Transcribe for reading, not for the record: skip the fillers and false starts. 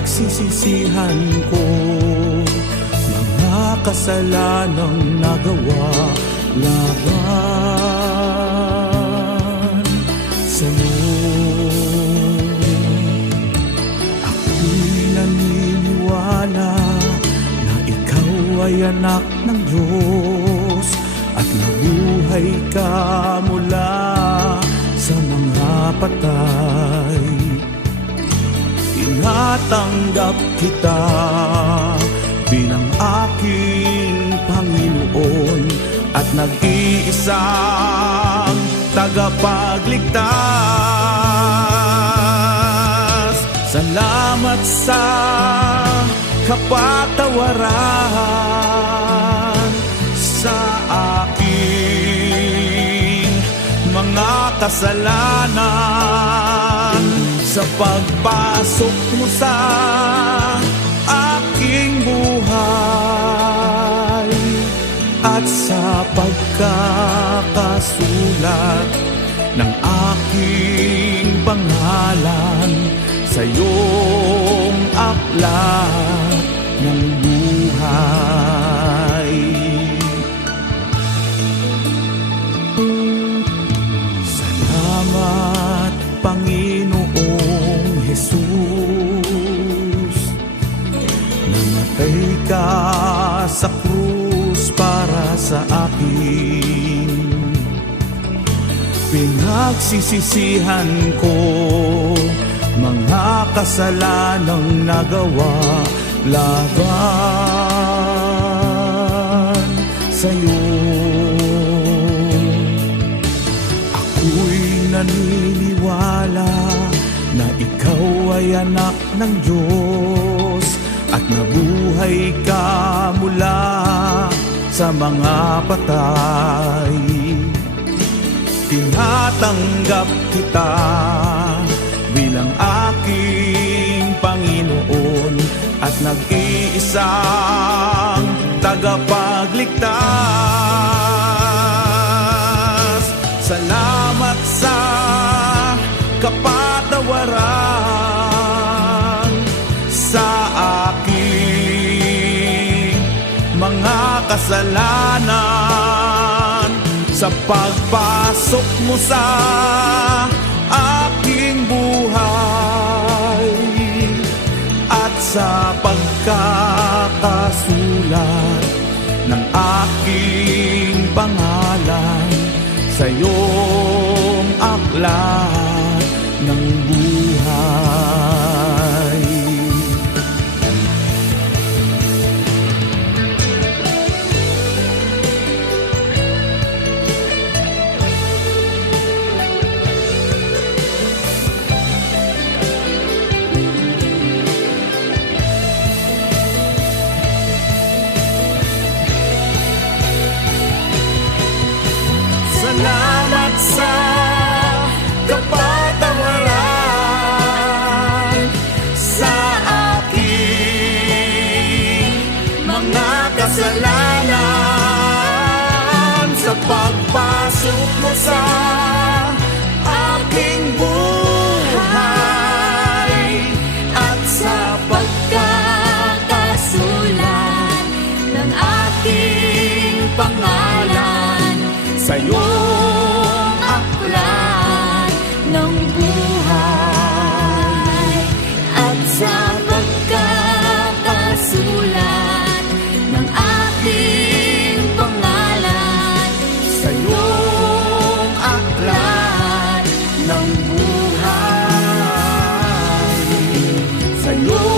Pinagsisisihan ko mga kasalanang nagawa laban sa'yo. Ako'y naniniwala na ikaw ay anak ng Diyos at nabuhay ka mula sa mga patay. Tinatanggap kita bilang aking Panginoon at nag-iisang tagapagligtas. Salamat sa kapatawaran sa aking mga kasalanan, sa pagpasok mo sa aking buhay at sa pagkakasulat ng aking pangalan sa iyong aklat ng buhay. Salamat, Panginoong Jesus, namatay ka sa krus para sa akin. Pinagsisisihan ko mga kasalanang nagawa laban sa'yo. Ako'y naniniwala na ikaw ay anak ng Diyos at nabuhay ka mula sa mga patay. Tinatanggap kita bilang aking Panginoon at nag-iisang tagapagligtas. Salamat sa kapatawaran sa aking mga kasalanan, sa pagpasok mo sa aking buhay at sa pagkakasulat ng aking pangalan sa iyong aklat ng buhay. Salamat sa kapatawaran sa aking mga kasalanan, sa pagpasok mo sa aking buhay at sa pagkakasulat ng aking pangalan sa iyong aklat ng buhay at sa pagkakasulat ng aking pangalan sa iyong aklat ng buhay, sa iyong